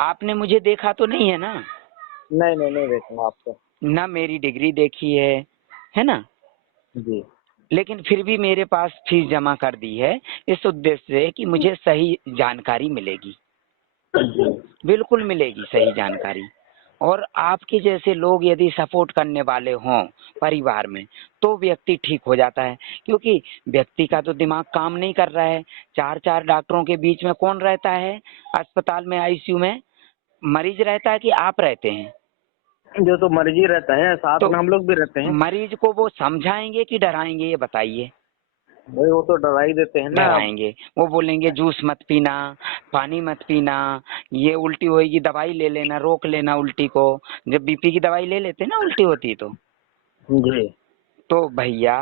आपने मुझे देखा तो नहीं है ना? नहीं नहीं नहीं देखूंगा आपको। ना मेरी डिग्री देखी है ना? जी लेकिन फिर भी मेरे पास फीस जमा कर दी है इस उद्देश्य से कि मुझे सही जानकारी मिलेगी। जी बिल्कुल मिलेगी सही जानकारी। और आपके जैसे लोग यदि सपोर्ट करने वाले हों परिवार में तो व्यक्ति ठीक हो जाता है, क्योंकि व्यक्ति का तो दिमाग काम नहीं कर रहा है। चार चार डॉक्टरों के बीच में कौन रहता है अस्पताल में, आईसीयू में? मरीज रहता है कि आप रहते हैं? जो तो मर्जी रहता है, साथ तो में हम लोग भी रहते हैं। मरीज को वो समझाएंगे कि डराएंगे, ये बताइए? भाई वो तो डरा ही देते हैं ना। डराएंगे। वो बोलेंगे जूस मत पीना, पानी मत पीना, ये उल्टी होएगी दवाई ले लेना, रोक लेना उल्टी को। जब बीपी की दवाई ले लेते ना उल्टी होती जी तो भैया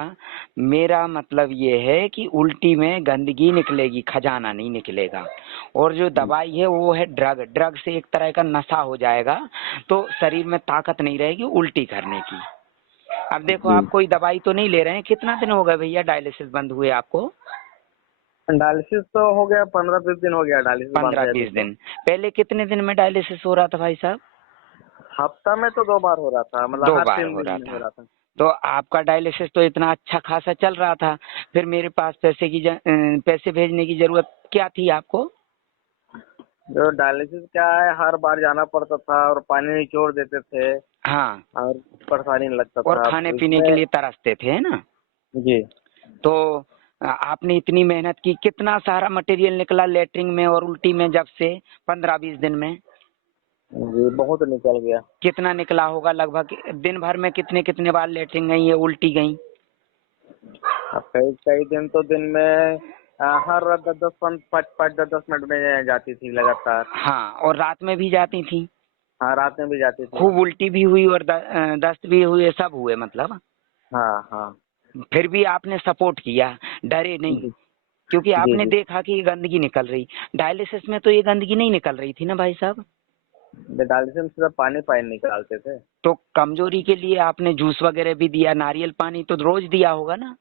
मेरा मतलब ये है कि उल्टी में गंदगी निकलेगी, खजाना नहीं निकलेगा। और जो दवाई है वो है ड्रग। ड्रग से एक तरह का नशा हो जाएगा तो शरीर में ताकत नहीं रहेगी उल्टी करने की। अब देखो जी। आप कोई दवाई तो नहीं ले रहे हैं। कितना दिन हो गया भैया डायलिसिस बंद हुए आपको? डायलिसिस तो हो गया, 15-20 दिन हो गया डायलिसिस बंद पंद्रह है अभी बीस तो। दिन पहले कितने दिन में डायलिसिस हो रहा था भाई साहब? हफ्ता में तो 2 बार हो रहा था, मतलब दो हर बार तीन हो दिन रहा में हो था। रहा था। तो आपका डायलिसिस तो इतना अच्छा खासा चल रहा था, फिर मेरे पास पैसे भेजने की जरूरत क्या थी आपको? जो डायलिसिस क्या है, हर बार जाना पड़ता था और पानी निचोड़ देते थे हाँ। और परेशानी लगता और था खाने पीने के इसमें। लिए तरसते थे, है ना? जी तो आपने इतनी मेहनत की, कितना सारा मटेरियल निकला लेटरिन में और उल्टी में जब से 15-20 दिन में? जी बहुत निकल गया। कितना निकला होगा लगभग? दिन भर में कितने कितने बार लेटरिन गई है, उल्टी गई? अब कई कई दिन तो दिन में हर 10-10 मिनट में जाती थी लगातार। हाँ, और रात में भी जाती थी? हाँ रात में भी जाती थी। खूब उल्टी भी हुई और दस्त भी हुए, सब हुए मतलब? हाँ हाँ। फिर भी आपने सपोर्ट किया, डरे नहीं, जी क्योंकि जी आपने जी। देखा कि ये गंदगी निकल रही। डायलिसिस में तो ये गंदगी नहीं निकल रही थी ना भाई साहब? डायलिसिस में सिर्फ पानी पानी निकालते थे। तो कमजोरी के लिए आपने जूस वगैरह भी दिया, नारियल पानी तो रोज दिया होगा ना?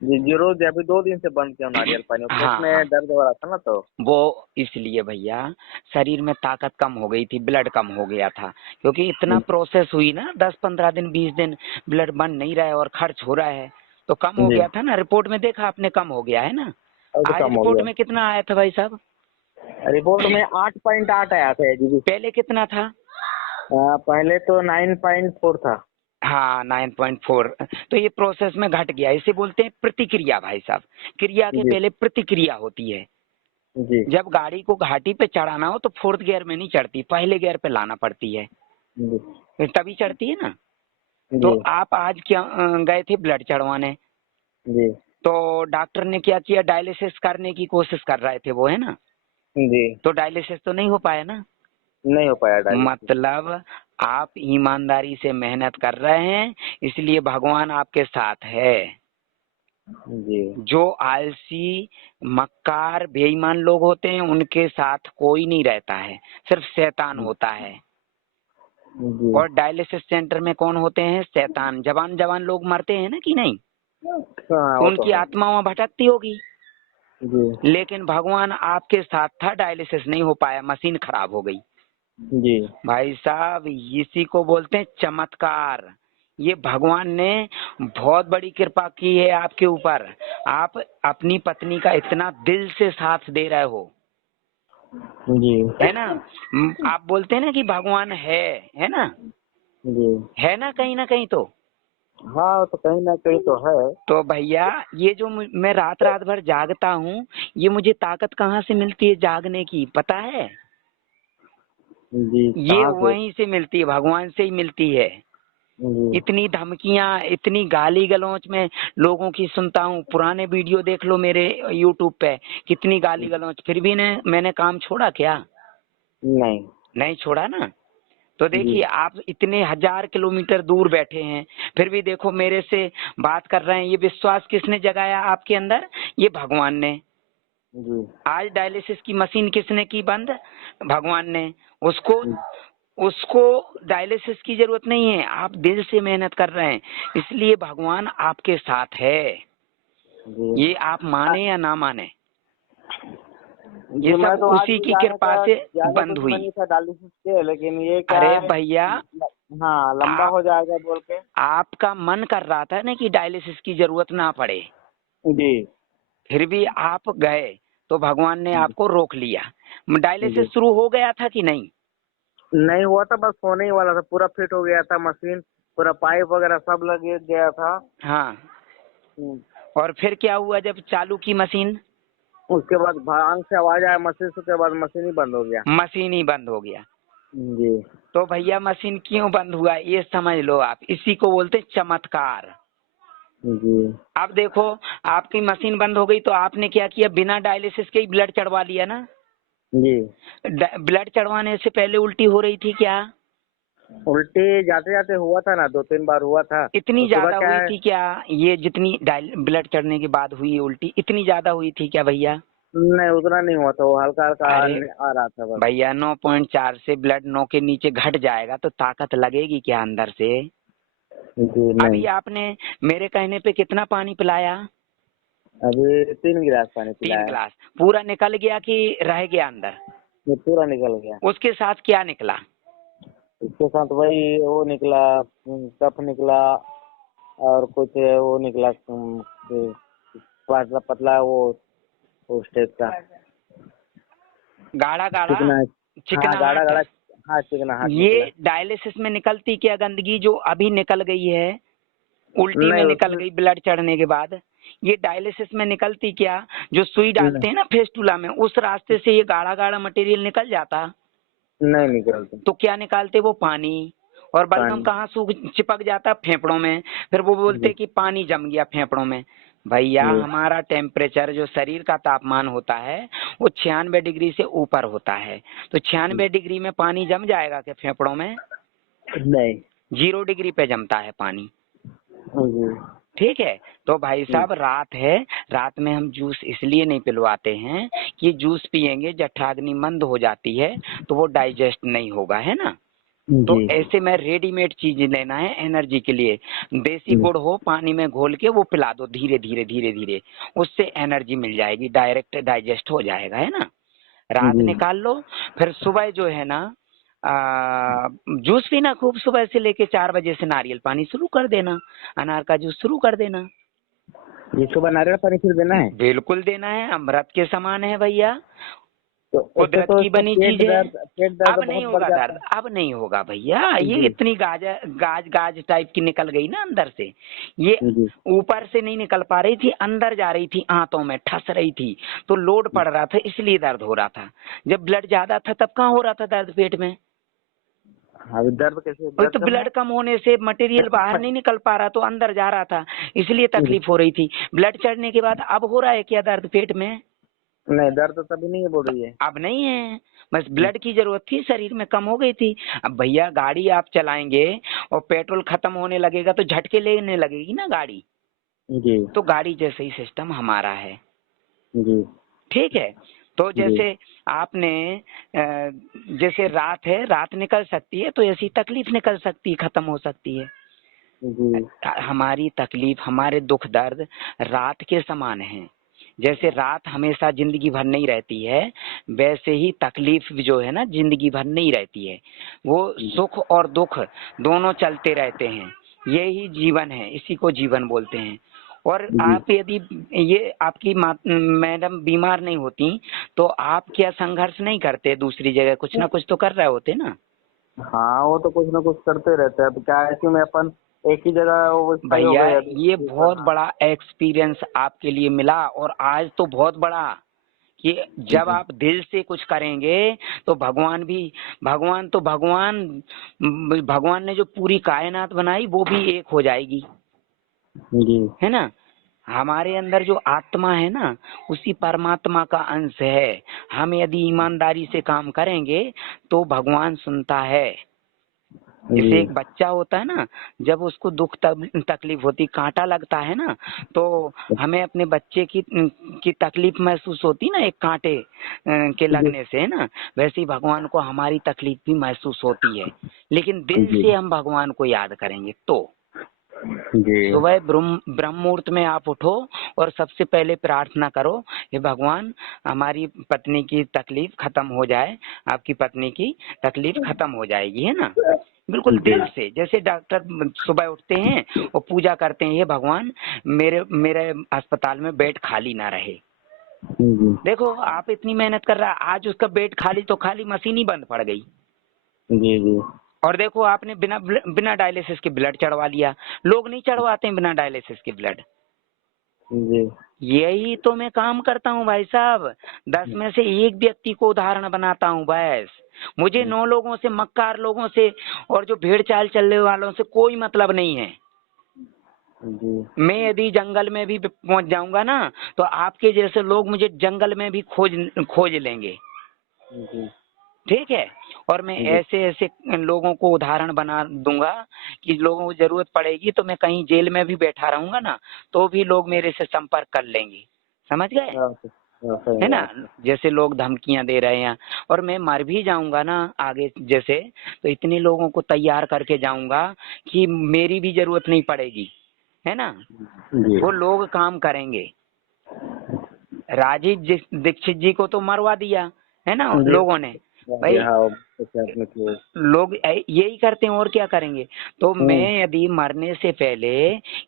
जी जी रोज, अभी 2 दिन से बंद किया नारियल पानी, पेट हाँ में हाँ। दर्द हो रहा था ना तो। वो इसलिए भैया शरीर में ताकत कम हो गई थी, ब्लड कम हो गया था, क्योंकि इतना जी प्रोसेस हुई ना, 10-15 दिन 20 दिन ब्लड बन नहीं रहा है और खर्च हो रहा है, तो कम हो जी। गया था ना। रिपोर्ट में देखा आपने कम हो गया है ना? अब तो आज कम हो रिपोर्ट गया। में कितना आया था भाई साहब? रिपोर्ट में 8.8 आया था जी। पहले कितना था? पहले तो 9.4 था। हाँ 9.4। तो ये प्रोसेस में घट गया, इसे बोलते हैं प्रतिक्रिया भाई साहब। क्रिया के जी पहले प्रतिक्रिया होती है। जी जब गाड़ी को घाटी पे चढ़ाना हो तो फोर्थ गियर में नहीं चढ़ती, पहले गियर पे लाना पड़ती है, जी फिर तभी चढ़ती है ना। तो जी आप आज क्या गए थे ब्लड चढ़वाने, जी तो डॉक्टर ने क्या किया, डायलिसिस करने की कोशिश कर रहे थे वो, है ना? जी। तो डायलिसिस तो नहीं हो पाया ना। नहीं हो पाया डायलिसिस। मतलब आप ईमानदारी से मेहनत कर रहे हैं, इसलिए भगवान आपके साथ है। जी जो आलसी मक्कार बेईमान लोग होते हैं उनके साथ कोई नहीं रहता है, सिर्फ शैतान होता है। जी। और डायलिसिस सेंटर में कौन होते हैं? शैतान। जवान जवान लोग मरते हैं ना कि नहीं, हाँ तो वो तो उनकी है। आत्मा वहां भटकती होगी। जी लेकिन भगवान आपके साथ था, डायलिसिस नहीं हो पाया, मशीन खराब हो गई। जी भाई साहब इसी को बोलते हैं चमत्कार। ये भगवान ने बहुत बड़ी कृपा की है आपके ऊपर। आप अपनी पत्नी का इतना दिल से साथ दे रहे हो, जी है ना? आप बोलते हैं ना कि भगवान है ना? जी। है ना कहीं ना कहीं तो। हाँ तो कहीं ना कहीं तो है। तो भैया ये जो मैं रात रात भर जागता हूँ, ये मुझे ताकत कहाँ से मिलती है जागने की, पता है? जी ये कहाँ से? वहीं से मिलती है, भगवान से ही मिलती है। जी इतनी धमकियां, इतनी गाली गलौज में लोगों की सुनता हूँ। पुराने वीडियो देख लो मेरे यूट्यूब पे, कितनी गाली गलौज, फिर भी ने मैंने काम छोड़ा क्या? नहीं। नहीं छोड़ा ना। तो जी देखिए आप इतने 1000 किलोमीटर दूर बैठे हैं, फिर भी देखो मेरे से बात कर रहे हैं। ये विश्वास किसने जगाया आपके अंदर? ये भगवान ने। जी आज डायलिसिस की मशीन किसने की बंद? भगवान ने। उसको उसको डायलिसिस की जरूरत नहीं है, आप दिल से मेहनत कर रहे हैं, इसलिए भगवान आपके साथ है। जी। ये आप माने या ना माने। जी, ये मैं सब तो आज उसी भी की कृपा से जाने बंद कुछ में हुई। नहीं था डायलिसिस के, लेकिन ये क्या अरे है, भैया, हाँ लंबा आप हो जाएगा बोल के। आपका मन कर रहा था ना कि डायलिसिस की जरूरत ना पड़े, जी फिर भी आप गए तो भगवान ने आपको रोक लिया। जी, डायलिसिस शुरू हो गया था कि नहीं? नहीं हुआ था, बस होने ही वाला था, पूरा फिट हो गया था मशीन, पूरा पाइप वगैरह सब लग गया था। हाँ, हम्म, और फिर क्या हुआ जब चालू की मशीन? उसके बाद भांग से आवाज आया मशीन से, उसके बाद मशीन ही बंद हो गया। मशीन ही बंद हो गया। जी तो भैया मशीन क्यों बंद हुआ ये समझ लो आप, इसी को बोलते चमत्कार। जी अब देखो, आपकी मशीन बंद हो गई तो आपने क्या किया, बिना डायलिसिस के ही ब्लड चढ़वा लिया ना। जी, ब्लड चढ़वाने से पहले उल्टी हो रही थी क्या? उल्टी जाते जाते हुआ था ना, 2-3 बार हुआ था। इतनी तो सुबह ज्यादा क्या हुई है, थी क्या? ये जितनी ब्लड चढ़ने के बाद हुई उल्टी इतनी ज्यादा हुई थी क्या भैया? नहीं उतना नहीं हुआ था, वो हल्का हल्का अरे आ रहा था बस। भैया, 9.4 से ब्लड 9 के नीचे घट जाएगा तो ताकत लगेगी क्या अंदर से? जी अभी नहीं, आपने मेरे कहने पे कितना पानी पिलाया? अभी 3 गिलास पानी 3 पिलाया। गिलास पूरा निकल गया कि रह गया अंदर? ये पूरा निकल गया। उसके साथ क्या निकला? उसके साथ वही वो निकला, कफ निकला, और कुछ वो निकला, पतला पतला वो उस टाइप का, गाढ़ा गाढ़ा, चिकना। हाँ गाढ़ा चिकनाहट। गाढ़ा, हाँ चिकना हाथ निकला। ये डायलिसिस में निकलती क्या गंदगी जो अभी निकल गई है, उल्टी में नहीं निकल उसमें गई ब्लड चढ़ने के बाद, ये डायलिसिस में निकलती क्या? जो सुई डालते हैं ना फेस्टुला में, उस रास्ते से ये गाढ़ा गाढ़ा मटेरियल निकल जाता। नहीं निकलती। तो क्या निकालते वो? पानी। और बलगम पानी। कहाँ सूख चिपक जाता? फेफड़ों में। फिर वो बोलते जी कि पानी जम गया फेफड़ों में। भैया, जी हमारा टेम्परेचर जो शरीर का तापमान होता है वो 96 डिग्री से ऊपर होता है। तो 96 डिग्री में पानी जम जाएगा क्या फेफड़ों में? नहीं। 0 डिग्री पे जमता है पानी। जी ठीक है। तो भाई जी साहब, रात है, रात में हम जूस इसलिए नहीं पिलवाते हैं कि जूस पियेंगे जठराग्नि मंद हो जाती है तो वो डाइजेस्ट नहीं होगा, है ना। तो जी ऐसे में रेडीमेड चीज लेना है एनर्जी के लिए। देसी गुड़ हो पानी में घोल के वो पिला दो, धीरे धीरे धीरे धीरे, उससे एनर्जी मिल जाएगी, डायरेक्ट डाइजेस्ट हो जाएगा, है ना। रात जी निकाल लो, फिर सुबह जो है ना जूस पीना खूब, सुबह से लेके 4 बजे से नारियल पानी शुरू कर देना, अनार का जूस शुरू कर देना। ये सुबह नारियल पानी फिर देना है। बिल्कुल देना है, अमृत के समान है भैया, तो उससे कुदरत तो की इसका बनी चीज है। पेट दर्द अब बहुत नहीं बढ़ होगा जाता दर्द, अब नहीं होगा भैया, है। ये जी इतनी गाज गाज गाज टाइप की निकल गई ना अंदर से। ये जी ऊपर से नहीं निकल पा रही थी, अंदर जा रही थी, आंतों में ठस रही थी, तो लोड पड़ रहा था इसलिए दर्द हो रहा था। जब ब्लड ज्यादा था तब कहाँ हो रहा था दर्द पेट में? अभी दर्द कैसे, वही ब्लड तो, कम है। ब्लड कम होने से मटेरियल बाहर नहीं निकल पा रहा तो अंदर जा रहा था, इसलिए जी। तकलीफ हो रही थी। ब्लड चढ़ने के बाद अब हो रहा है क्या दर्द पेट में? नहीं दर्द तो तभी नहीं बोल रही है। अब नहीं है, बस ब्लड की जरूरत थी, शरीर में कम हो गई थी। अब भैया, गाड़ी आप चलाएंगे और पेट्रोल खत्म होने लगेगा तो झटके लेने लगेगी ना गाड़ी। जी तो गाड़ी जैसे ही सिस्टम हमारा है। जी ठीक है। तो जी जैसे आपने जैसे रात है, रात निकल सकती है तो ऐसी तकलीफ निकल सकती है, खत्म हो सकती है। जी हमारी तकलीफ, हमारे दुख दर्द रात के समान है। जैसे रात हमेशा जिंदगी भर नहीं रहती है, वैसे ही तकलीफ भी जो है ना जिंदगी भर नहीं रहती है। वो सुख और दुख दोनों चलते रहते हैं, यही जीवन है, इसी को जीवन बोलते हैं। और जी। आप यदि ये आपकी मैडम बीमार नहीं होती तो आप क्या संघर्ष नहीं करते, दूसरी जगह कुछ ना कुछ तो कर रहे होते ना। हाँ वो तो कुछ ना कुछ करते रहते हैं, अब क्या है कि मैं अपन एक ही जगह वो स्थायी हो भैया, गए अभी ये कुछ बहुत करना। बड़ा एक्सपीरियंस आपके लिए मिला, और आज तो बहुत बड़ा, कि जब जी आप दिल से कुछ करेंगे तो भगवान भी, भगवान तो भगवान, भगवान ने जो पूरी कायनात बनाई वो भी एक हो जाएगी, जी है ना। हमारे अंदर जो आत्मा है ना, उसी परमात्मा का अंश है। हम यदि ईमानदारी से काम करेंगे तो भगवान सुनता है। जी जैसे एक बच्चा होता है ना, जब उसको दुख तकलीफ होती, कांटा लगता है ना, तो हमें अपने बच्चे की तकलीफ महसूस होती ना, एक कांटे के जी लगने से, है ना। वैसे ही भगवान को हमारी तकलीफ भी महसूस होती है, लेकिन दिल जी से हम भगवान को याद करेंगे तो। जी सुबह ब्रह्म मुहूर्त में आप उठो और सबसे पहले प्रार्थना करो, हे भगवान हमारी पत्नी की तकलीफ खत्म हो जाए, आपकी पत्नी की तकलीफ खत्म हो जाएगी, है ना। बिल्कुल जी दिल से, जैसे डॉक्टर सुबह उठते हैं और पूजा करते हैं, हे भगवान मेरे मेरे अस्पताल में बेड खाली ना रहे। जी देखो आप इतनी मेहनत कर रहा है, आज उसका बेड खाली तो खाली, मशीन ही बंद पड़ गई। जी जी और देखो आपने बिना बिना डायलिसिस के ब्लड चढ़वा लिया। लोग नहीं चढ़वाते हैं बिना डायलिसिस के ब्लड। जी यही तो मैं काम करता हूँ भाई साहब, 10 में से एक व्यक्ति को उदाहरण बनाता हूँ बस। मुझे 9 लोगों से, मक्कार लोगों से और जो भेड़ चाल चलने वालों से कोई मतलब नहीं है। जी मैं यदि जंगल में भी पहुंच जाऊंगा ना, तो आपके जैसे लोग मुझे जंगल में भी खोज लेंगे, जी ठीक है। और मैं जी ऐसे ऐसे लोगों को उदाहरण बना दूंगा कि लोगों को जरूरत पड़ेगी तो मैं कहीं जेल में भी बैठा रहूंगा ना, तो भी लोग मेरे से संपर्क कर लेंगे, समझ गए, हाँ, सही है ना। बात है। जैसे लोग धमकियां दे रहे हैं, और मैं मर भी जाऊंगा ना आगे जैसे, तो इतने लोगों को तैयार करके जाऊंगा कि मेरी भी जरूरत नहीं पड़ेगी, है ना। जी वो लोग काम करेंगे। राजीव दीक्षित जी को तो मरवा दिया, है ना जी लोगों ने। भाई हाँ में थे। लोग यही करते हैं और क्या करेंगे। तो मैं यदि मरने से पहले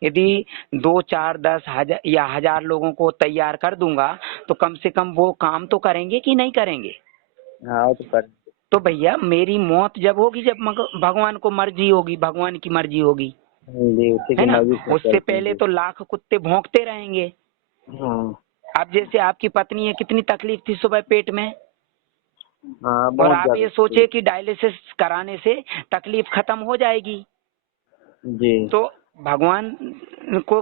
यदि 2 4 10 हजार या 1000 लोगों को तैयार कर दूंगा, तो कम से कम वो काम तो करेंगे कि नहीं करेंगे। हाँ वो तो कर तो भैया मेरी मौत जब होगी जब भगवान को मर्जी होगी, भगवान की मर्जी होगी, जी उसी है की ना। मर्जी से उससे चलते हैं पहले जी। तो लाख कुत्ते भौंकते रहेंगे। हाँ अब जैसे आपकी पत्नी है, कितनी तकलीफ थी सुबह पेट में, हाँ और बहुत आप ज्यादा ये सोचे कि डायलिसिस कराने से तकलीफ खत्म हो जाएगी। जी तो भगवान को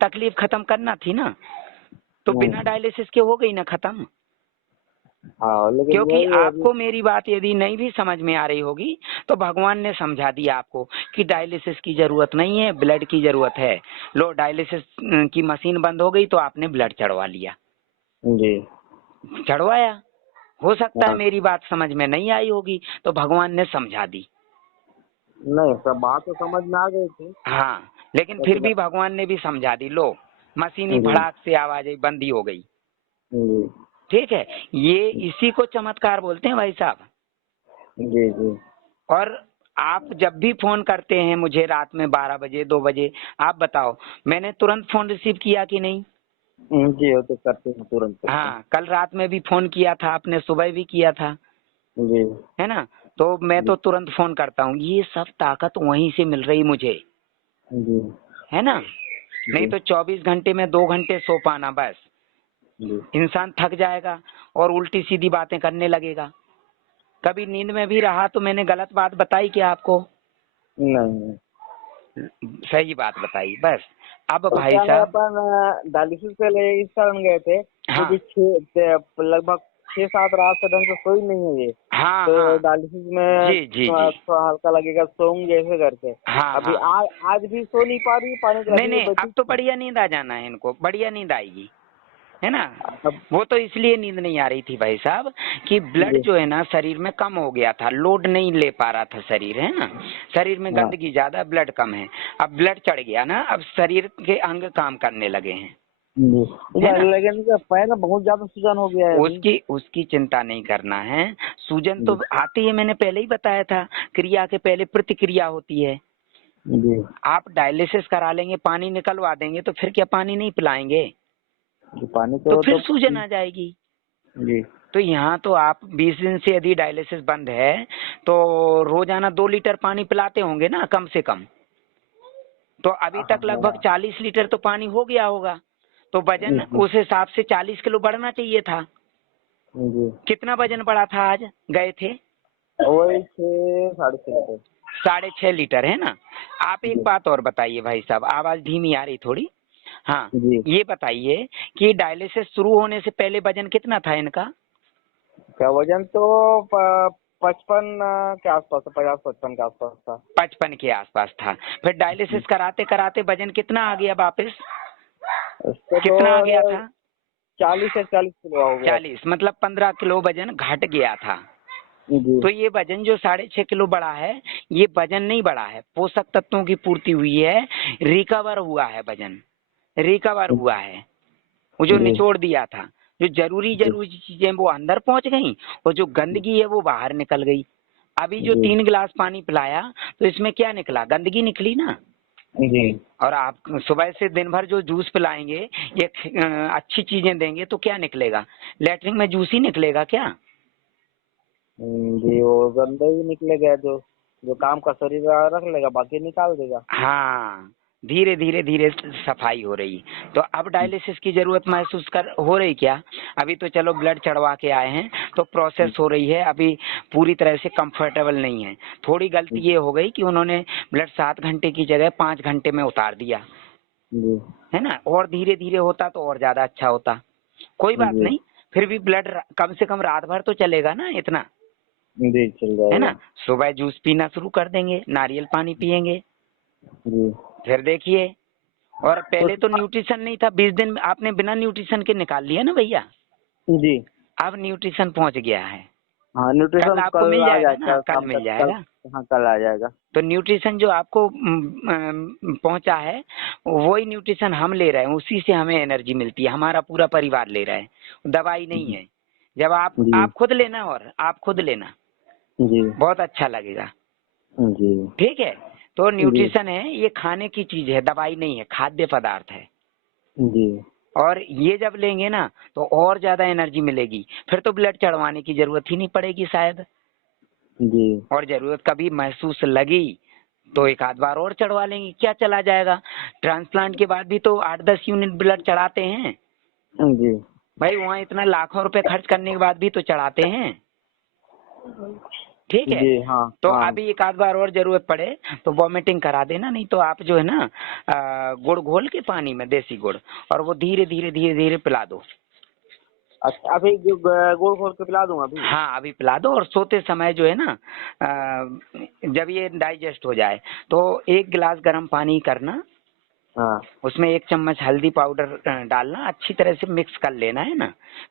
तकलीफ खत्म करना थी ना, तो बिना डायलिसिस के हो गई ना खत्म। हाँ लेकिन क्योंकि वही है अभी। आपको मेरी बात यदि नहीं भी समझ में आ रही होगी, तो भगवान ने समझा दिया आपको कि डायलिसिस की जरूरत नहीं है, ब्लड की जरूरत है। लो डायलिसिस की मशीन बंद हो गई तो आपने ब्लड चढ़वा लिया, जी चढ़वाया। हो सकता है हाँ मेरी बात समझ में नहीं आई होगी, तो भगवान ने समझा दी। नहीं सब बात तो समझ में आ गई थी। हाँ, लेकिन फिर लेकिन भी भगवान ने भी समझा दी। लो मशीन ही जी भड़ाक से आवाज आई, बंद ही हो गई, जी ठीक है। ये इसी को चमत्कार बोलते हैं भाई साहब। जी जी और आप जब भी फोन करते हैं मुझे रात में 12 बजे 2 बजे, आप बताओ मैंने तुरंत फोन रिसीव किया कि नहीं। जी वो तो करते हैं तुरंत करते हैं। हाँ, कल रात में भी फोन किया था आपने, सुबह भी किया था, जी है ना। तो मैं जी तो तुरंत फोन करता हूँ, ये सब ताकत वहीं से मिल रही मुझे, जी है ना। नहीं जी तो 24 घंटे में 2 घंटे सो पाना बस, जी इंसान थक जाएगा और उल्टी सीधी बातें करने लगेगा। कभी नींद में भी रहा तो मैंने गलत बात बताई क्या आपको। नहीं सही बात बताई बस। अब तो भाई क्या है साहब, अपन डायलिसिस के लिए इस कारण गए थे हाँ क्योंकि लगभग 6 7 रात से ढंग से सोई नहीं है ये। हाँ तो हाँ, डायलिसिस में जी जी जी, थोड़ा हल्का लगेगा सोऊंगे ऐसे करके। हाँ अभी हाँ। आज भी सो नहीं पा रही पानी नहीं ग्लासी में नहीं, बैठी अब तो थी। बढ़िया नींद आ जाना है इनको, बढ़िया नींद आएगी, है ना। अब वो तो इसलिए नींद नहीं आ रही थी भाई साहब कि ब्लड जी जो है ना शरीर में कम हो गया था, लोड नहीं ले पा रहा था शरीर, है ना। शरीर में हाँ गंदगी ज्यादा, ब्लड कम है। अब ब्लड चढ़ गया ना, अब शरीर के अंग काम करने लगे हैं, जी है ना। लेकिन क्या पैर में बहुत ज्यादा सूजन हो गया है अभी। उसकी उसकी चिंता नहीं करना है। सूजन जी तो आती है, मैंने पहले ही बताया था, क्रिया के पहले प्रतिक्रिया होती है। जी आप डायलिसिस करा लेंगे, पानी निकलवा देंगे, तो फिर क्या पानी नहीं पिलाएंगे, जी पानी तो तो फिर सूजन आ जाएगी। जी तो यहाँ तो आप 20 दिन से यदि डायलिसिस बंद है, तो रोजाना 2 लीटर पानी पिलाते होंगे ना कम से कम। तो अभी तक लगभग हाँ 40 लीटर तो पानी हो गया होगा, तो वजन जी उस हिसाब से 40 किलो बढ़ना चाहिए था। जी कितना वजन बढ़ा था आज गए थे? वही 6 साढ़े 6 लीटर। 6.5 लीटर, है ना। आप एक जी बात और बताइए भाई साहब, आवाज धीमी आ रही थोड़ी। हाँ, जी ये बताइए कि डायलिसिस शुरू होने से पहले वजन कितना था इनका? क्या वजन तो 55 के आसपास था 50 55 के आसपास था। 55 के आसपास था। फिर डायलिसिस कराते कराते वजन कितना आ गया वापस? उससे तो कितना आ गया था? 40 या 40 किलो हो गया था। 40, मतलब 15 किलो वजन घट गया था, जी तो ये वजन जो 6.5 किलो बढ़ा है, ये वजन नहीं बढ़ा है, पोषक तत्वों की पूर्ति हुई है, रिकवर हुआ है वजन, रिकवर हुआ है। वो जो जी निचोड़ दिया था, जो जरूरी जी जरूरी चीजें वो अंदर पहुंच गई और जो गंदगी है वो बाहर निकल गई। अभी जो जी 3 गिलास पानी पिलाया तो इसमें क्या निकला, गंदगी निकली ना। जी और आप सुबह से दिन भर जो जूस पिलाएंगे, ये अच्छी चीजें देंगे तो क्या निकलेगा, लेटरिन में जूस ही निकलेगा क्या। जी, वो गंदे ही निकलेगा, जो जो काम का शरीर रख लेगा, बाकी निकाल देगा। हाँ, धीरे धीरे धीरे सफाई हो रही। तो अब डायलिसिस की जरूरत महसूस कर हो रही क्या। अभी तो चलो ब्लड चढ़वा के आए हैं तो प्रोसेस हो रही है, अभी पूरी तरह से कंफर्टेबल नहीं है। थोड़ी गलती ये हो गई कि उन्होंने ब्लड 7 घंटे की जगह 5 घंटे में उतार दिया, जी है ना। और धीरे धीरे होता तो और ज्यादा अच्छा होता। कोई बात जी नहीं, फिर भी ब्लड कम से कम रात भर तो चलेगा ना इतना, जी, चल है जाएगा। ना। सुबह जूस पीना शुरू कर देंगे, नारियल पानी पियेंगे, जी फिर देखिए। और तो पहले तो न्यूट्रिशन नहीं था, 20 दिन में आपने बिना न्यूट्रिशन के निकाल लिया ना भैया। जी अब न्यूट्रिशन पहुंच गया है। हाँ, कल न्यूट्रिशन आपको कल मिल आ जाएगा ना, जाएगा कल शाम मिल तक, कल। जाएगा। हाँ, कल आ जाएगा। तो न्यूट्रिशन जो आपको पहुंचा है, वही न्यूट्रिशन हम ले रहे हैं, उसी से हमें एनर्जी मिलती है, हमारा पूरा परिवार ले रहा है, दवाई नहीं जी है। जब जी आप खुद लेना, और आप खुद लेना, जी बहुत अच्छा लगेगा। जी ठीक है। तो जी न्यूट्रिशन है, ये खाने की चीज है, दवाई नहीं है, खाद्य पदार्थ है। जी और ये जब लेंगे ना तो और ज्यादा एनर्जी मिलेगी, फिर तो ब्लड चढ़वाने की जरूरत ही नहीं पड़ेगी शायद। जी और जरूरत कभी महसूस लगी तो एक आध बार और चढ़वा लेंगे, क्या चला जाएगा। ट्रांसप्लांट के बाद भी तो 8-10 यूनिट ब्लड चढ़ाते हैं जी भाई, वहाँ इतना लाखों रुपए खर्च करने के बाद भी तो चढ़ाते हैं। ठीक है। जी हाँ तो हाँ। अभी एक आध बार और जरूरत पड़े तो वॉमिटिंग करा देना, नहीं तो आप जो है ना गुड़ घोल के पानी में, देसी गुड़, और वो धीरे धीरे धीरे धीरे पिला दो। अच्छा, अभी जो गोल खोल के पिला दूंगा अभी। हाँ, अभी पिला दो। और सोते समय जो है ना, जब ये डाइजेस्ट हो जाए तो 1 गिलास गर्म पानी करना, हाँ उसमें 1 चम्मच हल्दी पाउडर डालना, अच्छी तरह से मिक्स कर लेना, है ना।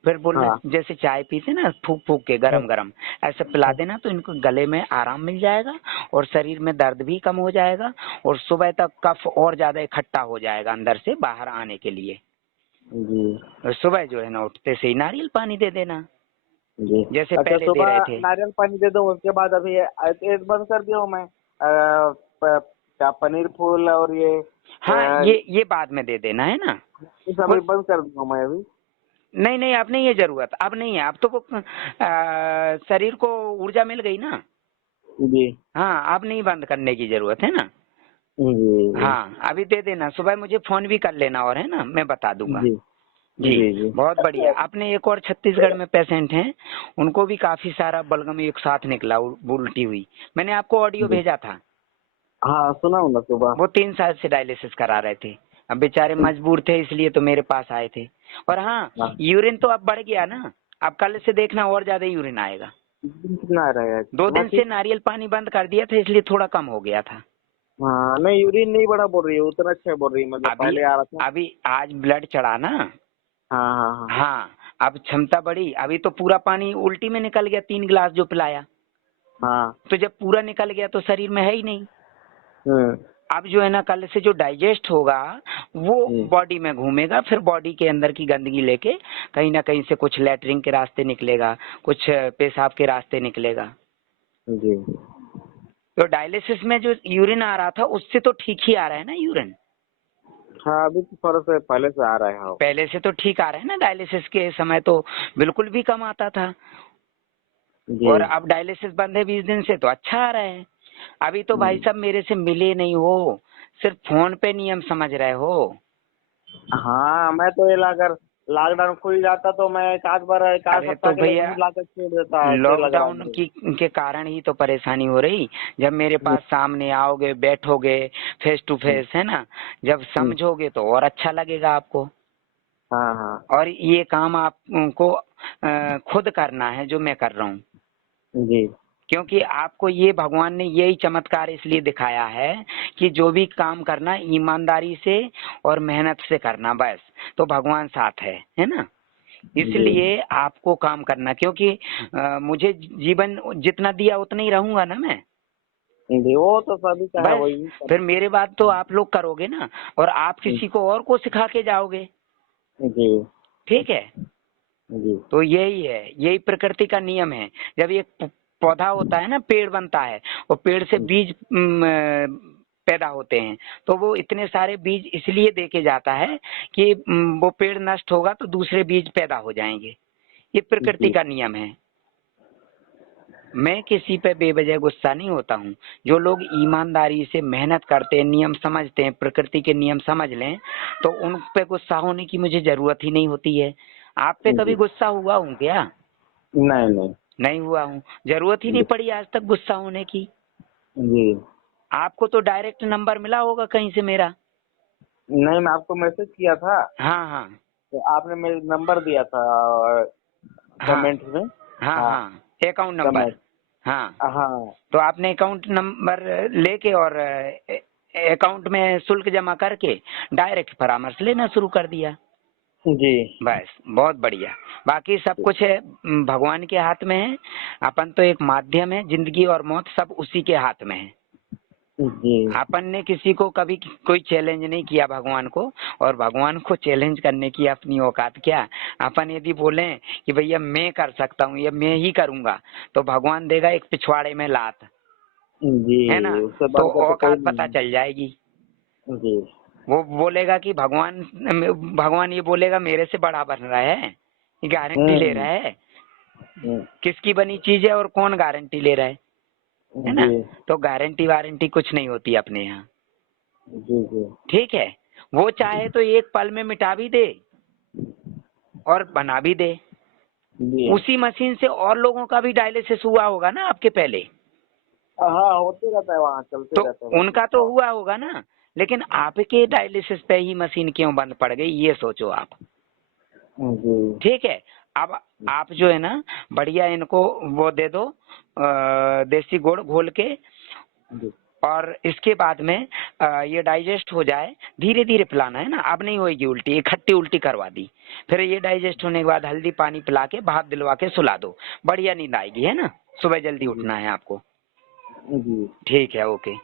फिर बोलना, हाँ जैसे चाय पीते ना फूक फूक के, हाँ गरम गरम, ऐसे पिला देना तो इनको गले में आराम मिल जाएगा और शरीर में दर्द भी कम हो जाएगा। और सुबह तक कफ और ज्यादा इकट्ठा हो जाएगा अंदर से बाहर आने के लिए। जी और सुबह जो है ना, उठते से ही नारियल पानी दे देना, जी। जैसे अच्छा, पहले दे सुबह रहे थे। नारियल पानी दे दूँ, उसके बाद अभी एक बंद कर दिया हूँ मैं, क्या पनीर फूल और हाँ, ये बाद में दे देना, है ना। इस अभी बंद कर दूंगा मैं अभी। नहीं नहीं, अब नहीं है जरूरत, अब नहीं है, अब तो वो शरीर को ऊर्जा मिल गई ना। जी हाँ, अब नहीं बंद करने की जरूरत है ना। जी हाँ, अभी दे देना, सुबह मुझे फोन भी कर लेना, और है ना, मैं बता दूंगा। जी जी, जी जी। बहुत बढ़िया। अपने एक और छत्तीसगढ़ में पेशेंट हैं, उनको भी काफी सारा बलगम एक साथ निकला, उल्टी हुई। मैंने आपको ऑडियो जी भेजा था। हाँ, सुना हूँ ना सुबह। वो 3 साल से डायलिसिस करा रहे थे, अब बेचारे मजबूर थे इसलिए तो मेरे पास आए थे। और हाँ, हाँ, यूरिन तो अब बढ़ गया ना, अब कल से देखना और ज्यादा यूरिन आएगा। कितना आ रहा है? 2 दिन ठीक। से नारियल पानी बंद कर दिया था इसलिए थोड़ा कम हो गया था। हाँ, नहीं, यूरिन नहीं बड़ा बोल रही है, उतना अच्छा बोल रही है, मतलब अभी पहले आ रहा था। अभी आज ब्लड चढ़ा ना। हाँ हाँ हाँ हाँ, अब क्षमता बढ़ी, अभी तो पूरा पानी उल्टी में निकल गया, 3 गिलास जो पिलाया। हाँ। तो जब पूरा निकल गया तो शरीर में है ही नहीं। हम्म अब जो है ना, कल से जो डाइजेस्ट होगा वो हम्म, बॉडी में घूमेगा, फिर बॉडी के अंदर की गंदगी लेके कहीं ना कहीं से कुछ लैट्रिन के रास्ते निकलेगा, कुछ पेशाब के रास्ते निकलेगा। जी तो डायलिसिस में जो यूरिन आ रहा था उससे तो ठीक ही आ रहा है ना यूरिन। हाँ, अभी तो थोड़ा सा पहले से आ रहा है। हाँ पहले से तो ठीक आ रहा है ना, डायलिसिस के समय तो बिल्कुल भी कम आता था। जी। और अब डायलिसिस बंद है 20 दिन से तो अच्छा आ रहा है। अभी तो भाई हम्म, साहब मेरे से मिले नहीं हो, सिर्फ फोन पे नियम समझ रहे हो। हाँ, मैं तो ये लाकर लॉकडाउन खुल जाता तो मैं एक आध बार, एक आध अरे सप्ताह तो के लिए भैया, वहीं लाकर छोड़ देता, ऐसे लग रहा है लॉकडाउन मुझे। की के कारण ही तो परेशानी हो रही। जब मेरे पास सामने आओगे, बैठोगे फेस टू हम्म, फेस, है ना, जब हम्म, समझोगे तो और अच्छा लगेगा आपको। हाँ हाँ और ये काम आपको खुद करना है जो मैं कर रहा हूँ, जी क्योंकि आपको ये भगवान ने यही चमत्कार इसलिए दिखाया है कि जो भी काम करना ईमानदारी से और मेहनत से करना, बस, तो भगवान साथ है ना। इसलिए आपको काम करना, क्योंकि मुझे जीवन जितना दिया उतना ही रहूंगा ना मैं। जी, वो तो सभी का है बस वही। फिर मेरे बात तो आप लोग करोगे ना, और आप किसी को और को सिखा के जाओगे। जी ठीक है, जी तो यही है, यही प्रकृति का नियम है। जब एक पौधा होता है ना, पेड़ बनता है, और पेड़ से बीज पैदा होते हैं, तो वो इतने सारे बीज इसलिए दे के जाता है कि वो पेड़ नष्ट होगा तो दूसरे बीज पैदा हो जाएंगे। ये प्रकृति जी का नियम है। मैं किसी पे बेवजह गुस्सा नहीं होता हूँ। जो लोग ईमानदारी से मेहनत करते हैं, नियम समझते हैं, प्रकृति के नियम समझ लें, तो उन पे गुस्सा होने की मुझे जरूरत ही नहीं होती है। आप पे कभी जी। गुस्सा हुआ हूँ क्या? नहीं नहीं। नहीं हुआ हूँ, जरूरत ही नहीं पड़ी आज तक गुस्सा होने की। जी आपको तो डायरेक्ट नंबर मिला होगा कहीं से मेरा। नहीं, मैं आपको मैसेज किया था हाँ हाँ तो आपने मेरे नंबर दिया था हाँ कमेंट में। हाँ हाँ, हाँ, अकाउंट नंबर। कमेंट। हाँ, हाँ तो आपने अकाउंट नंबर लेके और अकाउंट में शुल्क जमा करके डायरेक्ट परामर्श लेना शुरू कर दिया। जी बस बहुत बढ़िया। बाकी सब कुछ है भगवान के हाथ में है। अपन तो एक माध्यम है, जिंदगी और मौत सब उसी के हाथ में है। जी अपन ने किसी को कभी कोई चैलेंज नहीं किया भगवान को, और भगवान को चैलेंज करने की अपनी औकात क्या। अपन यदि बोले कि भैया मैं कर सकता हूँ या मैं ही करूंगा, तो भगवान देगा एक पिछवाड़े में लात, है ना। जी, उससे तो बढ़ के तो कोई औकात पता नहीं। चल जाएगी। जी वो बोलेगा कि भगवान ये बोलेगा मेरे से बड़ा बन रहा है, ये गारंटी ले रहा है। हम्म, किसकी बनी चीज है और कौन गारंटी ले रहा है ना। जी तो गारंटी वारंटी कुछ नहीं होती अपने यहाँ। जी जी ठीक है, वो चाहे तो एक पल में मिटा भी दे और बना भी दे। जी। उसी मशीन से और लोगों का भी डायलिसिस हुआ होगा ना आपके पहले, हाँ, होते रहता है, वहाँ चलते तो रहता है उनका तो हुआ होगा ना। लेकिन आपके डायलिसिस पे ही मशीन क्यों बंद पड़ गई, ये सोचो आप। जी ठीक है, अब आप जो है ना, बढ़िया इनको वो दे दो देसी गुड़ घोल के, जी और इसके बाद में ये डाइजेस्ट हो जाए, धीरे धीरे पिलाना है ना। अब नहीं होगी उल्टी, इकट्ठी उल्टी करवा दी। फिर ये डाइजेस्ट होने के बाद हल्दी पानी पिला के भाप दिलवा के सुला दो, बढ़िया नींद आएगी, है ना। सुबह जल्दी जी उठना है आपको। जी। ठीक है, ओके।